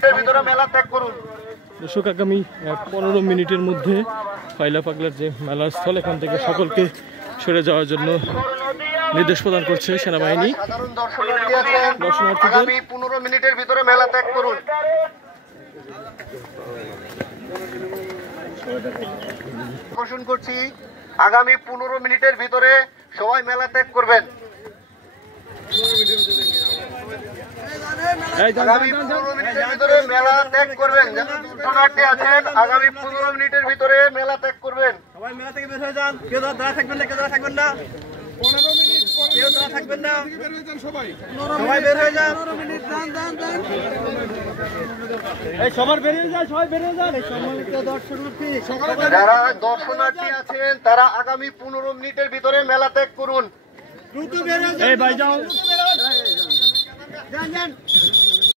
মিনিটের ভিতরে মেলা ত্যাগ করুন। দর্শক, আগামী 15 মিনিটের মধ্যে ফাইলা পাগলার যে মেলার স্থল, এখান থেকে সকলকে সরে যাওয়ার জন্য নির্দেশ প্রদান করছে সেনাবাহিনী। সাধারণ দর্শনার্থীদের আগামী 15 মিনিটের ভিতরে মেলা ত্যাগ করুন। ঘোষণা করছি, আগামী 15 মিনিটের ভিতরে সবাই মেলা ত্যাগ করবেন। আগামী 15 মিনিটের ভিতরে মেলা ত্যাগ করবেন। যারা দর্শনার্থী আছেন, আগামী 15 মিনিটের ভিতরে মেলা ত্যাগ করবেন। সবাই মেলা থেকে বের হয়ে যান। কেউ দাঁড়া থাকবেন না, কেউ দাঁড়া থাকবেন না। 15 মিনিট, কেউ দাঁড়া থাকবেন না। সবাই বের হয়ে যান। 15 মিনিট এই সবার বেরিয়ে যান, সবাই বেরিয়ে যান। এই সম্মানিত দর্শনার্থী, যারা দর্শনার্থী আছেন তারা আগামী 15 মিনিটের ভিতরে মেলা ত্যাগ করুন। দ্রুত বের হয়ে যান। এই ভাই যাও। যান যান।